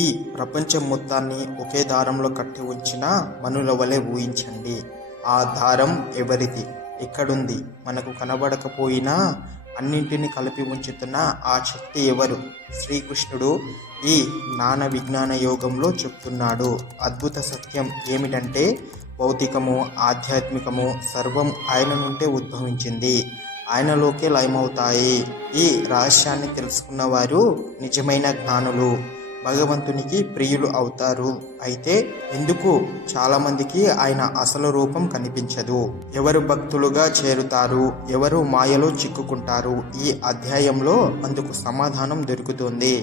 ఈ ప్రపంచం మొత్తాన్ని ఒకే దారంలో కట్టి ఉంచిన మనుల వలె ఊహించండి. ఆ దారం ఎవరిది, ఎక్కడుంది మనకు కనబడకపోయినా అన్నింటినీ కలిపి ఉంచుతున్న ఆ శక్తి ఎవరు? శ్రీకృష్ణుడు ఈ జ్ఞాన విజ్ఞాన యోగంలో చెప్తున్నాడు. అద్భుత సత్యం ఏమిటంటే భౌతికము ఆధ్యాత్మికము సర్వం ఆయన నుండే ఉద్భవించింది, ఆయనలోకే లయమవుతాయి. ఈ రహస్యాన్ని తెలుసుకున్న వారు నిజమైన జ్ఞానులు, భగవంతునికి ప్రియులు అవుతారు. అయితే ఎందుకు చాలామందికి ఆయన అసలు రూపం కనిపించదు? ఎవరు భక్తులుగా చేరుతారు, ఎవరు మాయలో చిక్కుకుంటారు? ఈ అధ్యాయంలో అందుకు సమాధానం దొరుకుతుంది.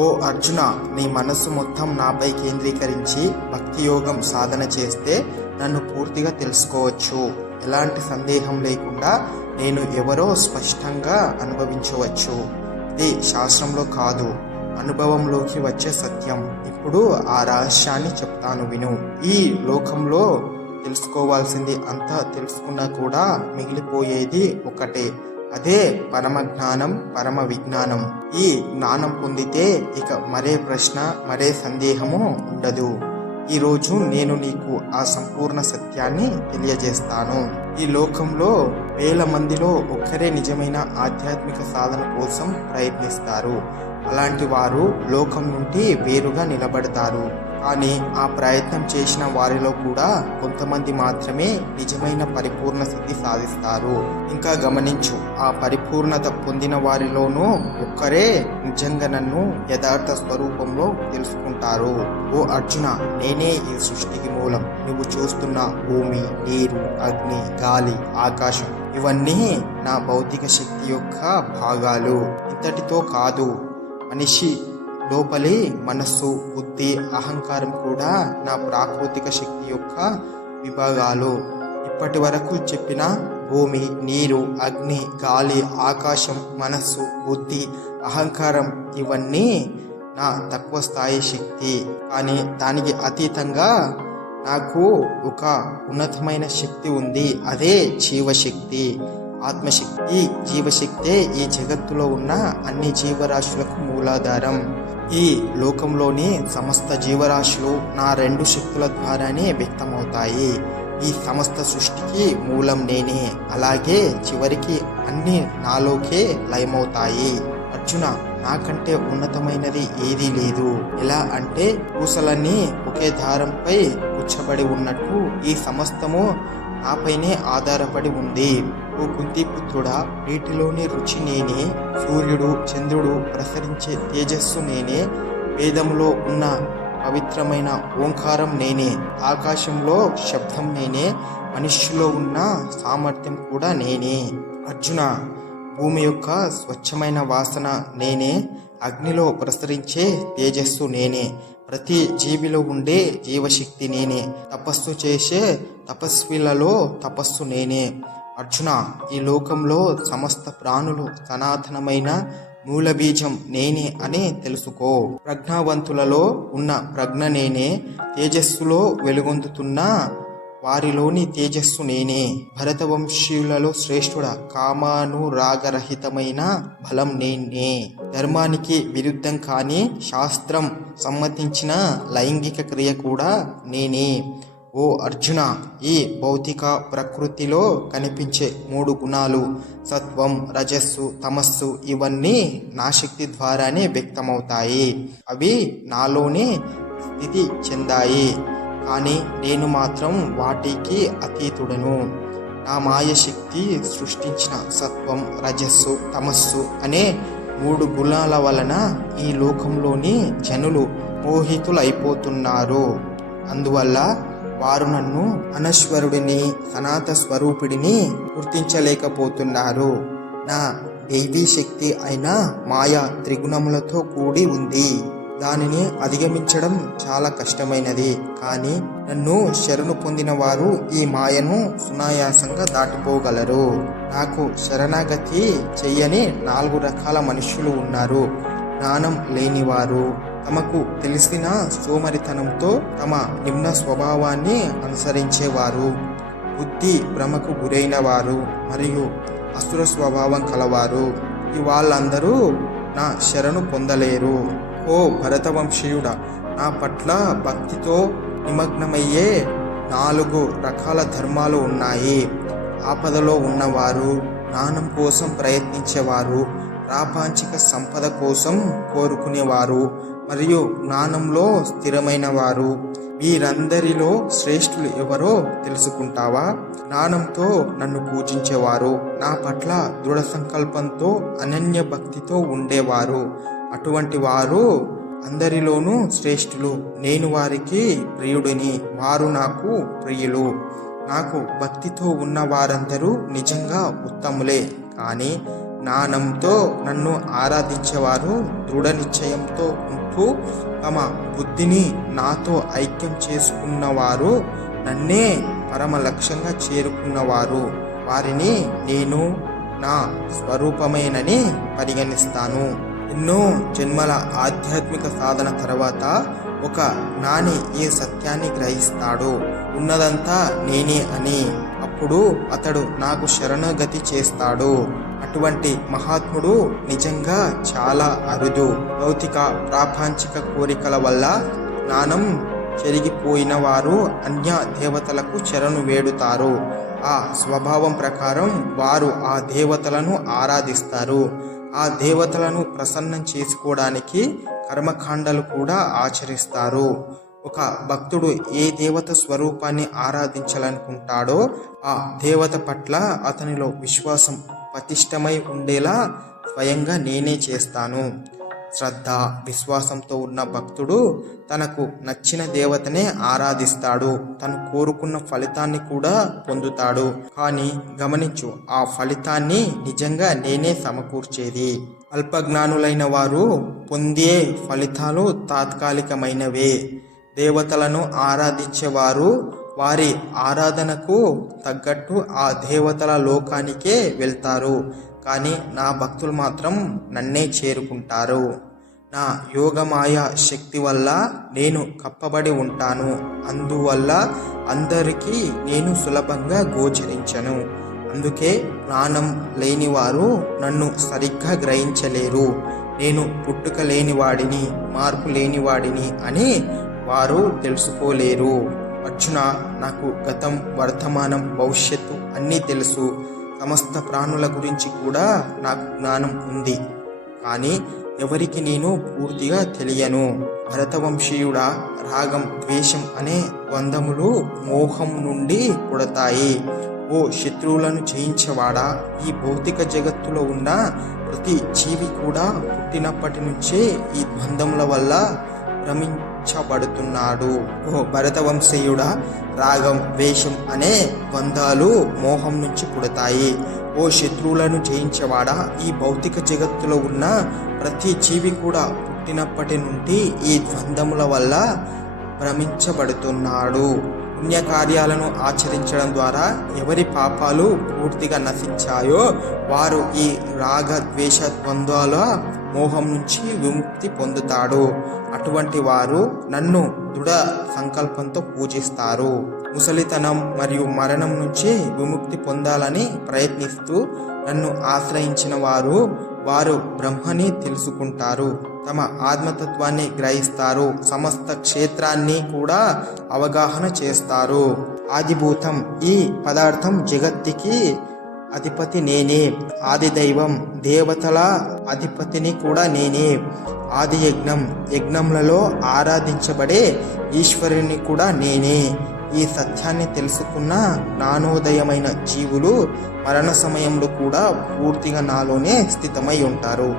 ఓ అర్జున, నీ మనస్సు మొత్తం నాపై కేంద్రీకరించి భక్తి యోగం సాధన చేస్తే నన్ను పూర్తిగా తెలుసుకోవచ్చు. ఎలాంటి సందేహం లేకుండా నేను ఎవరో స్పష్టంగా అనుభవించవచ్చు. ఇది శాస్త్రంలో కాదు, అనుభవంలోకి వచ్చే సత్యం. ఇప్పుడు ఆ రహస్యాన్ని చెప్తాను విను. ఈ లోకంలో తెలుసుకోవాల్సింది అంతా తెలుసుకున్నా కూడా మిగిలిపోయేది ఒకటే, అదే పరమ జ్ఞానం, పరమ విజ్ఞానం. ఈ జ్ఞానం పొందితే ఇక మరే ప్రశ్న, మరే సందేహము ఉండదు. ఈరోజు నేను నీకు ఆ సంపూర్ణ సత్యాన్ని తెలియజేస్తాను. ఈ లోకంలో వేల మందిలో ఒక్కరే నిజమైన ఆధ్యాత్మిక సాధన కోసం ప్రయత్నిస్తారు. అలాంటి వారు లోకం నుండి వేరుగా నిలబడతారు. కానీ ఆ ప్రయత్నం చేసిన వారిలో కూడా కొంతమంది మాత్రమే నిజమైన పరిపూర్ణ సిద్ధి సాధిస్తారు. ఇంకా గమనించు, ఆ పరిపూర్ణత పొందిన వారిలోనూ ఒక్కరే నిజంగా నన్ను యథార్థ స్వరూపంలో తెలుసుకుంటారు. ఓ అర్జున, నేనే ఈ సృష్టికి మూలం. నువ్వు చూస్తున్న భూమి, నీరు, అగ్ని, గాలి, ఆకాశం ఇవన్నీ నా భౌతిక శక్తి యొక్క భాగాలు. ఇంతటితో కాదు, మనిషి లోపలి మనస్సు, బుద్ధి, అహంకారం కూడా నా ప్రాకృతిక శక్తి యొక్క విభాగాలు. ఇప్పటి వరకు చెప్పిన భూమి, నీరు, అగ్ని, గాలి, ఆకాశం, మనస్సు, బుద్ధి, అహంకారం ఇవన్నీ నా తక్కువ స్థాయి శక్తి. కానీ దానికి అతీతంగా నాకు ఒక ఉన్నతమైన శక్తి ఉంది, అదే జీవశక్తి, ఆత్మశక్తి. ఈ జీవశక్తే ఈ జగత్తులో ఉన్న అన్ని జీవరాశులకు మూలాధారం. ఈ లోకంలోని సమస్త జీవరాశులు నా రెండు శక్తుల ద్వారానే వ్యక్తమవుతాయి. ఈ సమస్త సృష్టికి మూలం నేనే, అలాగే చివరికి అన్ని నాలోకే లయమవుతాయి. అర్జున, నాకంటే ఉన్నతమైనది ఏదీ లేదు. ఎలా అంటే పూసలన్నీ ఒకే దారంపై కూర్చబడి ఉన్నట్టు ఈ సమస్తము నాపైనే ఆధారపడి ఉంది. ఓ కుంతిపుత్రుడా, వీటిలోని రుచి నేనే. సూర్యుడు, చంద్రుడు ప్రసరించే తేజస్సు నేనే. వేదంలో ఉన్న పవిత్రమైన ఓంకారం నేనే. ఆకాశంలో శబ్దం నేనే. మనుష్యులో ఉన్న సామర్థ్యం కూడా నేనే. అర్జున, భూమి యొక్క స్వచ్ఛమైన వాసన నేనే. అగ్నిలో ప్రసరించే తేజస్సు నేనే. ప్రతి జీవిలో ఉండే జీవశక్తి నేనే. తపస్సు చేసే తపస్విలలో తపస్సు నేనే. అర్జున, ఈ లోకంలో సమస్త ప్రాణులు సనాతనమైన మూల బీజం నేనే అని తెలుసుకో. ప్రజ్ఞావంతులలో ఉన్న ప్రజ్ఞ నేనే. తేజస్సులో వెలుగొందుతున్న వారిలోని తేజస్సు నేనే. భరతవంశీయులలో శ్రేష్ఠుడ, కామానురాగరహితమైన బలం నేనే. ధర్మానికి విరుద్ధం కాని శాస్త్రం సమ్మతించిన లైంగిక క్రియ కూడా నేనే. ఓ అర్జున, ఈ భౌతిక ప్రకృతిలో కనిపించే మూడు గుణాలు సత్వం, రజస్సు, తమస్సు ఇవన్నీ నా శక్తి ద్వారానే వ్యక్తమవుతాయి. అవి నాలోనే స్థితి చెందాయి. కానీ నేను మాత్రం వాటికి అతీతుడను. నా మాయశక్తి సృష్టించిన సత్వం, రజస్సు, తమస్సు అనే మూడు గుణాల వలన ఈ లోకంలోని జనులు మోహితులైపోతున్నారు. అందువల్ల వారు నన్ను అనశ్వరుడిని, సనాత స్వరూపిడిని గుర్తించలేకపోతున్నారు. నా దైవీ శక్తి అయిన మాయ త్రిగుణములతో కూడి ఉంది. దానిని అధిగమించడం చాలా కష్టమైనది. కానీ నన్ను శరణు పొందిన వారు ఈ మాయను సునాయాసంగా దాటిపోగలరు. నాకు శరణాగతి చెయ్యని 4 రకాల మనుష్యులు ఉన్నారు. జ్ఞానం లేనివారు, తమకు తెలిసిన సోమరితనంతో తమ నిమ్న స్వభావాన్ని అనుసరించేవారు, బుద్ధి భ్రమకు గురైన వారు, మరియు అసుర స్వభావం కలవారు. ఈ వాళ్ళందరూ నా శరణు పొందలేరు. ఓ ఓ భరతవంశీయుడా, నా పట్ల భక్తితో నిమగ్నమయ్యే 4 రకాల ధర్మాలు ఉన్నాయి. ఆపదలో ఉన్నవారు, జ్ఞానం కోసం ప్రయత్నించేవారు, ప్రాపంచిక సంపద కోసం కోరుకునేవారు మరియు జ్ఞానంలో స్థిరమైన వారు. వీరందరిలో శ్రేష్ఠులు ఎవరో తెలుసుకుంటావా? జ్ఞానంతో నన్ను పూజించేవారు, నా పట్ల దృఢ సంకల్పంతో అనన్య భక్తితో ఉండేవారు. అటువంటి వారు అందరిలోనూ శ్రేష్ఠులు. నేను వారికి ప్రియుడిని, వారు నాకు ప్రియులు. నాకు భక్తితో ఉన్న వారందరూ నిజంగా ఉత్తములే. కానీ జ్ఞానంతో నన్ను ఆరాధించేవారు దృఢ నిశ్చయంతో ఉంటూ తమ బుద్ధిని నాతో ఐక్యం చేసుకున్నవారు, నన్నే పరమ లక్ష్యంగా చేరుకున్నవారు. వారిని నేను నా స్వరూపమేనని పరిగణిస్తాను. ఎన్నో జన్మల ఆధ్యాత్మిక సాధన తర్వాత ఒక జ్ఞాని ఈ సత్యాన్ని గ్రహిస్తాడు, ఉన్నదంతా నేనే అని. అప్పుడు అతడు నాకు శరణగతి చేస్తాడు. అటువంటి మహాత్ముడు నిజంగా చాలా అరుదు. భౌతిక ప్రాపంచిక కోరికల వల్ల జ్ఞానం చెరిగిపోయిన వారు అన్య దేవతలకు శరణు వేడుతారు. ఆ స్వభావం ప్రకారం వారు ఆ దేవతలను ఆరాధిస్తారు. ఆ దేవతలను ప్రసన్నం చేసుకోవడానికి కర్మకాండలు కూడా ఆచరిస్తారు. ఒక భక్తుడు ఏ దేవత స్వరూపాన్ని ఆరాధించాలనుకుంటాడో ఆ దేవత పట్ల అతనిలో విశ్వాసం పటిష్టమై ఉండేలా స్వయంగా నేనే చేస్తాను. శ్రద్ధ, విశ్వాసంతో ఉన్న భక్తుడు తనకు నచ్చిన దేవతనే ఆరాధిస్తాడు. తను కోరుకున్న ఫలితాన్ని కూడా పొందుతాడు. కానీ గమనించు, ఆ ఫలితాన్ని నిజంగా నేనే సమకూర్చేది. అల్పజ్ఞానులైన వారు పొందే ఫలితాలు తాత్కాలికమైనవే. దేవతలను ఆరాధించేవారు వారి ఆరాధనకు తగ్గట్టు ఆ దేవతల లోకానికే వెళ్తారు. కానీ నా భక్తులు మాత్రం నన్నే చేరుకుంటారు. నా యోగమాయ శక్తి వల్ల నేను కప్పబడి ఉంటాను. అందువల్ల అందరికీ నేను సులభంగా గోచరించను. అందుకే జ్ఞానం లేనివారు నన్ను సరిగ్గా గ్రహించలేరు. నేను పుట్టుక లేనివాడిని, మార్పు లేనివాడిని అని వారు తెలుసుకోలేరు. అర్జున, నాకు గతం, వర్తమానం, భవిష్యత్తు అన్నీ తెలుసు. సమస్త ప్రాణుల గురించి కూడా నాకు జ్ఞానం ఉంది. కానీ ఎవరికి నేను పూర్తిగా తెలియను. భరతవంశీయుడా, రాగం, ద్వేషం అనే ద్వంద్వములు మోహం నుండి పుడతాయి. ఓ శత్రువులను జయించేవాడా, ఈ భౌతిక జగత్తులో ఉన్న ప్రతి జీవి కూడా పుట్టినప్పటి నుంచే ఈ ద్వంద్వముల వల్ల భ్రమించబడుతున్నాడు. ఓ భరతవంశీయుడా, రాగం, ద్వేషం అనే ద్వంద్వాలు మోహం నుంచి పుడతాయి. ఓ శత్రువులను జయించేవాడా, ఈ భౌతిక జగత్తులో ఉన్న ప్రతి జీవి కూడా పుట్టినప్పటి నుండి ఈ ద్వంద్వముల వల్ల భ్రమించబడుతున్నాడు. పుణ్యకార్యాలను ఆచరించడం ద్వారా ఎవరి పాపాలు పూర్తిగా నశించాయో వారు ఈ రాగ, ద్వేష ద్వంద్వాల మోహం నుంచి విముక్తి పొందుతాడు. అటువంటి వారు నన్ను దృఢ సంకల్పంతో పూజిస్తారు. ముసలితనం మరియు మరణం నుంచి విముక్తి పొందాలని ప్రయత్నిస్తూ నన్ను ఆశ్రయించిన వారు బ్రహ్మని తెలుసుకుంటారు. తమ ఆత్మతత్వాన్ని గ్రహిస్తారు. సమస్త క్షేత్రాన్ని కూడా అవగాహన చేస్తారు. ఆదిభూతం, ఈ పదార్థం జగత్తుకి అధిపతి నేనే. ఆది దైవం, దేవతల అధిపతిని కూడా నేనే. ఆది యజ్ఞం, యజ్ఞములలో ఆరాధించబడే ఈశ్వరుని కూడా నేనే. ఈ సత్యాన్ని తెలుసుకున్న జ్ఞానోదయమైన జీవులు మరణ సమయంలో కూడా పూర్తిగా నాలోనే స్థితమై ఉంటారు.